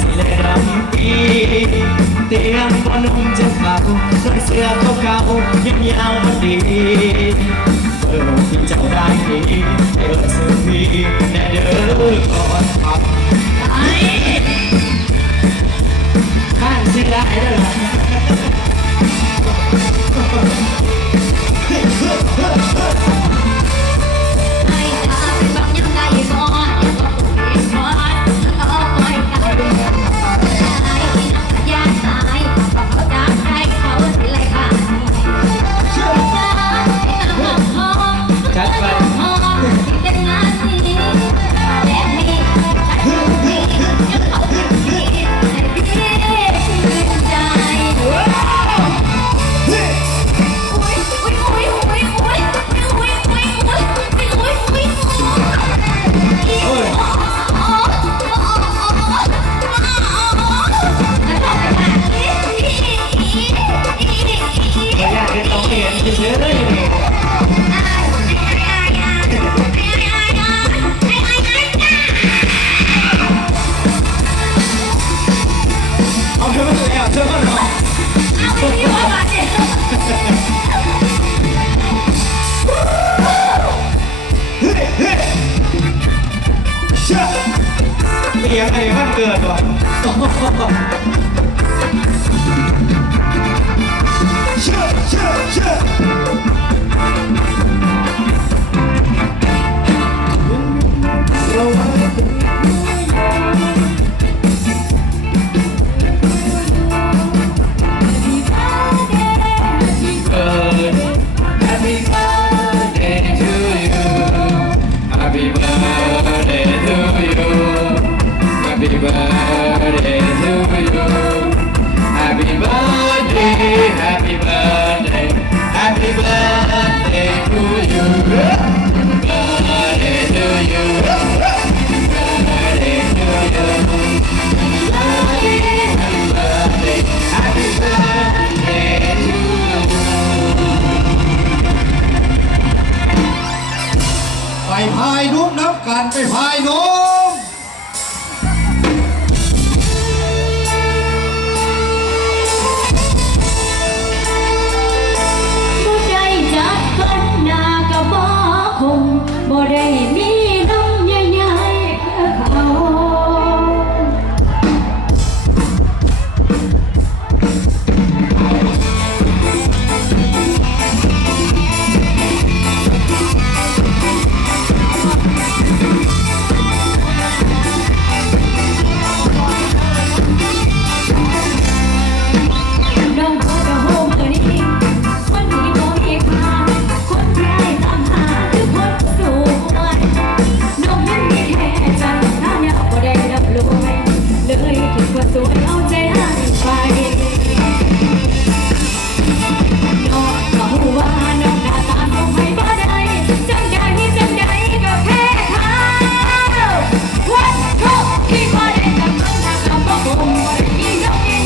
สิเลดำปีเตียงบนนุ่มจะเก่าด้วยเสื้อเก่าๆยังยาวมันดีที่เจ้าได้ดีให้สื่อพี่แน่เด้อก่อนพักข้างสิได้เด้อเลี้ยงไอ้มันเกิดว่ะเชื่อเชื่อเชื่อHappy birthday to you. Happy birthday, happy birthday, happy birthday to you. Birthday to you. Birthday to you. Birthday, happy birthday to you. ไปพายนุ่มนับกันไปพายนุ่มบ่ได้มีน้ำใหญ่ๆคือเขาน้องก็จะโฮมตัวนี้คนที่บ่มีค่าคนที่ได้ตามหาคือคนสวยน้องนั้นมีแค่ใจถ้าอยากบ่ได้รับรู้เลยถึงว่าสวยเอาใจให้ไปน้องก็รู้ว่าน้องหน้าตาคงไม่บ่ได้จังใดก็แค่เขาวันทุกที่บ่ได้กับมึงนะก็บ่คงบ่ได้มีน้องยิ่ง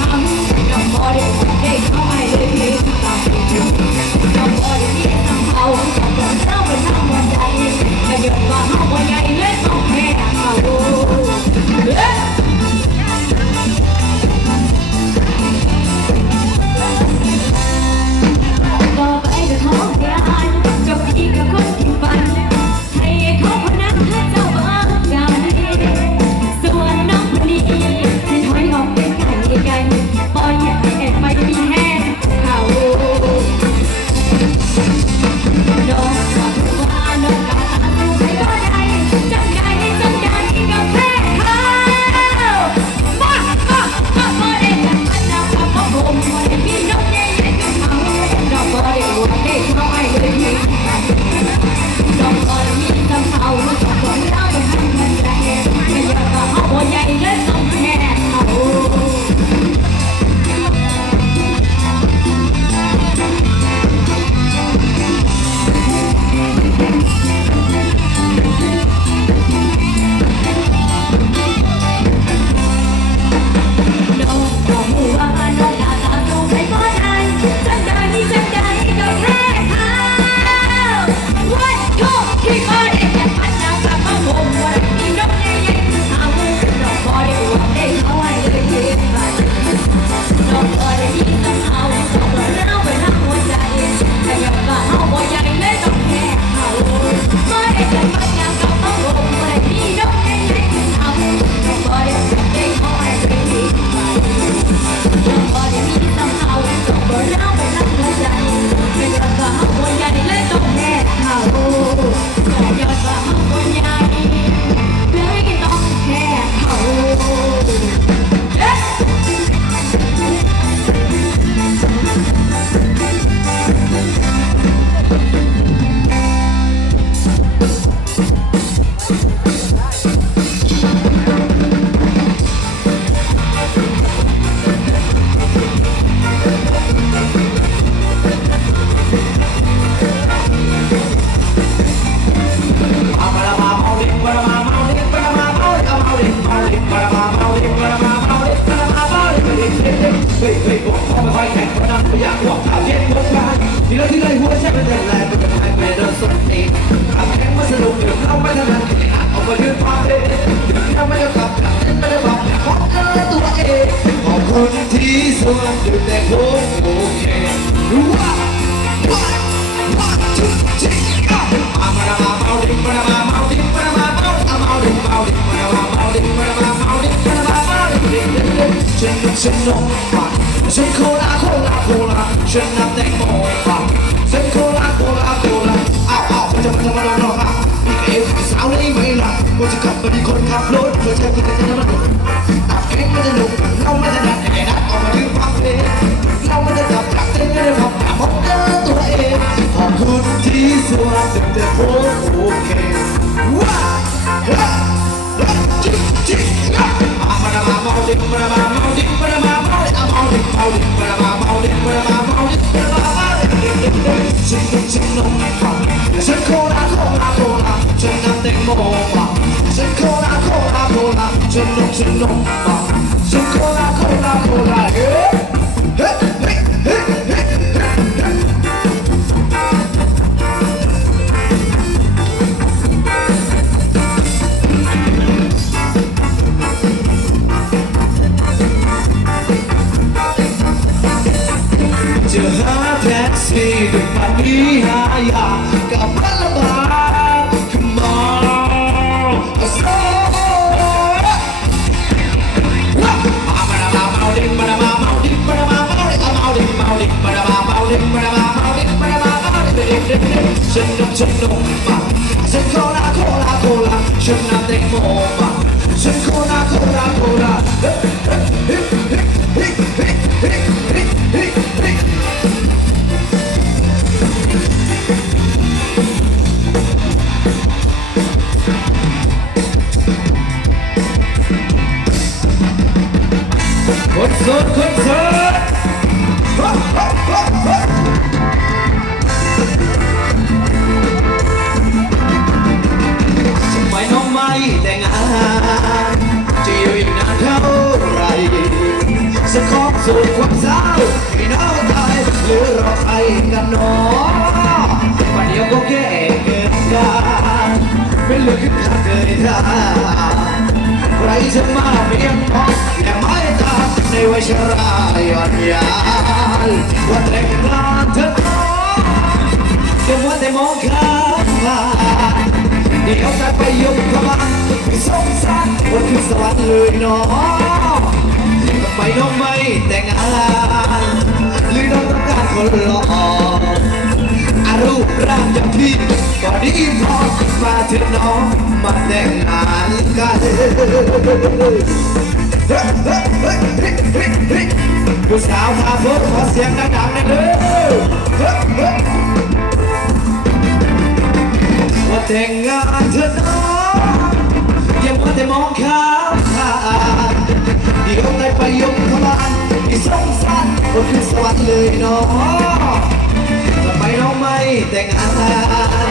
ทำน้องบ่ได้เข้าไปเลยน้องบ่ได้มีทำเอาต้องเราเป็นทำวันใดก็ยกว่าเฮาบ่ใหญ่เลยต้องแพ้เขา ส่วนดื่มแต่ผมโอเครู้ว่ามาดามาเมาดิมาดามาเมาดิมาดามาเมาเมาดิเมาดิมาดามาเมาดิมาดามาเมาดิมาดามาเมาดิฉันนมปังฉันโคลาโคลาโคลาฉันน้ำแตงโมปังฉันโคลาโคลาโคลาอ้าวมันจะมาโดนละมีเอฟสาวได้ไหมล่ะกูจะขับมาดีคนขับรถเพื่อจะกินแต่น้ำมันอับเก่งมันจะหนุกเราไม่จะดันแอร์ดัดออกมาถึงฟังเพลงเราไม่จะจับจักเต้นไม่ได้พับพบเจอตัวเองขอบคุณที่สวนถึงแต่ผมโอเคว้ามาดามาเมาดิมาดามาเมาดิมาดามาเมาดิเมาดิเมาดิมาดามาเมาดิมาดามาเมาดิมาดามาเมาดิฉันนมปังฉันโคลาโคลาโคลาฉันน้ำแตงโมปังฉันโคลาโคลาโคลาฉันนมปังฉันโคลาโคลาโคลาเฮ้เฮ้เฮ้เฮ้เฮ้จะหาแท็กซี่ด้วยปานีหายากับพลบา Come on let's go มาดามาเมาดิมาดามาเมาดิมาดามาเมาดิเมาดิเมาดิมาดามาเมาดิมาดามาเมาดิมาดามาเมาดิฉันนมปังฉันโคลาโคลาโคลาฉันน้ำแตงโมปังฉันโคลาโคลาโคลาคนโสดทำไมน้องไม่แต่งงานจะอยู่อีกนานเท่าไรสักขอบสูตรความเศร้าให้น้องตายหรือรอใครกันหนอวันเดียวก็แก่เกินกันไม่เหลือขึ้นข้าเกินทางใครจะมาเพียงพอและไม่ตามในวัยชราย่อนยานวันแต่งงานเธอจะมัวแต่มองข้ามผ่านเดี๋ยวแต่ไปยกกำลังไม่สงสารวันคือสวรรค์เลยน้องทำไมน้องไม่แต่งงานหรือน้องต้องการคนหล่ออารูปร่างอย่างพี่ก็ดีพอมาเถอะน้องมาแต่งงานกันผู้สาวท่าโพสขอเสียงดังๆหน่อยเด้อว่าแต่งงานเถอะน้องอย่ามัวแต่มองข้ามผ่านเดี๋ยวได้ไปยกขบานที่สงสารว่าคือสวรรค์เลยน้องทำไมน้องไม่แต่งงา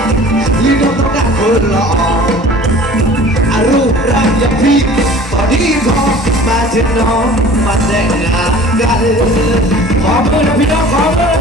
นหรือน้องต้องการคนหล่ออารูปร่างอย่างพี่ก็ดีพอมาเถอะน้องมาแต่งงานกันขอมือนะพี่น้องขอมือ